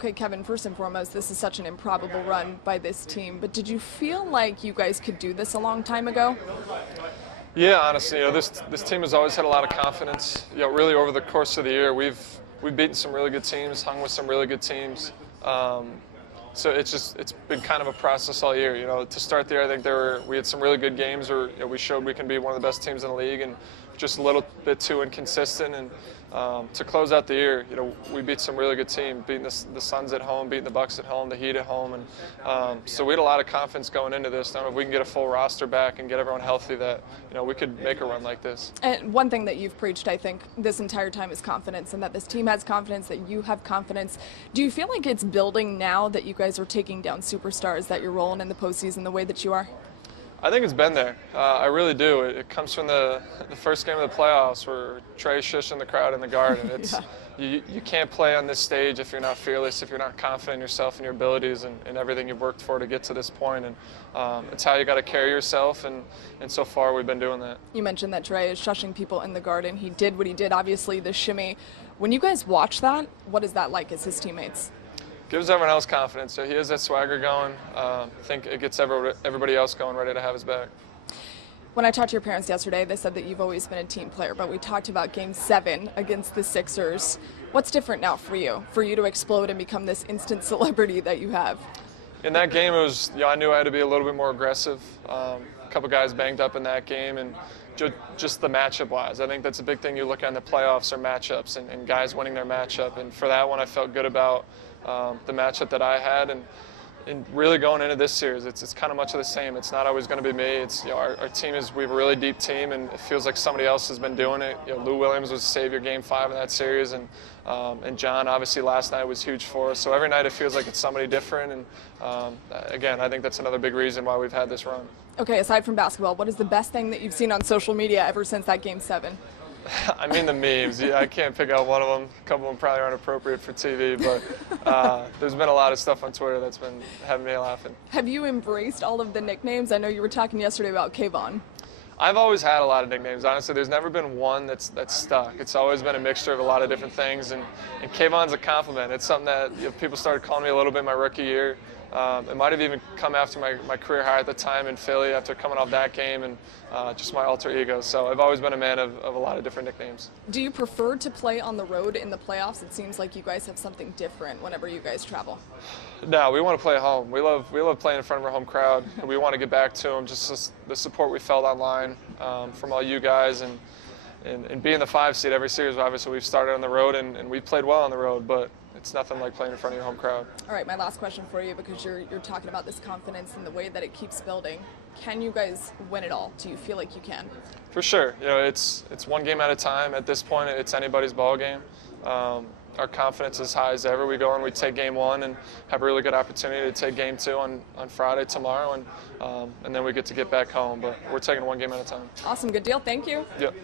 Okay, Kevin, first and foremost, this is such an improbable run by this team, but did you feel like you guys could do this a long time ago? Yeah, honestly, this team has always had a lot of confidence. Really over the course of the year, we've beaten some really good teams, hung with some really good teams. So it's been kind of a process all year. To start the year, I think we had some really good games where we showed we can be one of the best teams in the league, and just a little bit too inconsistent. And to close out the year, we beat some really good teams, beating the Suns at home, beating the Bucks at home, the Heat at home, and so we had a lot of confidence going into this. Now, if we can get a full roster back and get everyone healthy, that we could make a run like this. And one thing that you've preached, I think, this entire time is confidence, and that this team has confidence, that you have confidence. Do you feel like it's building now that you guys are taking down superstars, that you're rolling in the postseason the way that you are? I think it's been there. I really do. It comes from the first game of the playoffs where Trey shushing the crowd in the Garden. It's you can't play on this stage if you're not fearless, if you're not confident in yourself and your abilities and everything you've worked for to get to this point. And it's how you got to carry yourself, and so far we've been doing that. You mentioned that Trey is shushing people in the Garden. He did what he did, obviously, the shimmy. When you guys watch that, what is that like as his teammates? Gives everyone else confidence. So he has that swagger going. I think it gets everybody else going, ready to have his back. When I talked to your parents yesterday, they said that you've always been a team player, but we talked about Game 7 against the Sixers. What's different now for you to explode and become this instant celebrity that you have? In that game, it was, I knew I had to be a little bit more aggressive. A couple guys banged up in that game, and just the matchup-wise, I think that's a big thing you look at in the playoffs are matchups and guys winning their matchup. And for that one, I felt good about the matchup that I had, and really going into this series, it's kind of much of the same. It's not always going to be me. It's our team we have a really deep team, and it feels like somebody else has been doing it. Lou Williams was savior Game 5 in that series, and John obviously last night was huge for us. So every night it feels like it's somebody different, and again, I think that's another big reason why we've had this run. Okay, aside from basketball, what is the best thing that you've seen on social media ever since that Game 7? I mean the memes. I can't pick out one of them. A couple of them probably aren't appropriate for TV, but there's been a lot of stuff on Twitter that's been having me laughing. Have you embraced all of the nicknames? I know you were talking yesterday about Kevon. I've always had a lot of nicknames. Honestly, there's never been one that's stuck. It's always been a mixture of a lot of different things, and Kevon's a compliment. It's something that people started calling me a little bit my rookie year. It might have even come after my career high at the time in Philly after coming off that game, and just my alter ego. So I've always been a man of a lot of different nicknames. Do you prefer to play on the road in the playoffs? It seems like you guys have something different whenever you guys travel. No, we want to play at home. We love playing in front of our home crowd. We want to get back to them. Just the support we felt online from all you guys, and being the 5 seed every series. Obviously, we've started on the road, and we played well on the road, but it's nothing like playing in front of your home crowd. All right, my last question for you, because you're talking about this confidence and the way that it keeps building. Can you guys win it all? Do you feel like you can? For sure. It's one game at a time. At this point, it's anybody's ball game. Our confidence is as high as ever. We go and we take Game 1 and have a really good opportunity to take Game 2 on Friday tomorrow, and then we get to get back home. But we're taking one game at a time. Awesome. Good deal. Thank you. Yep.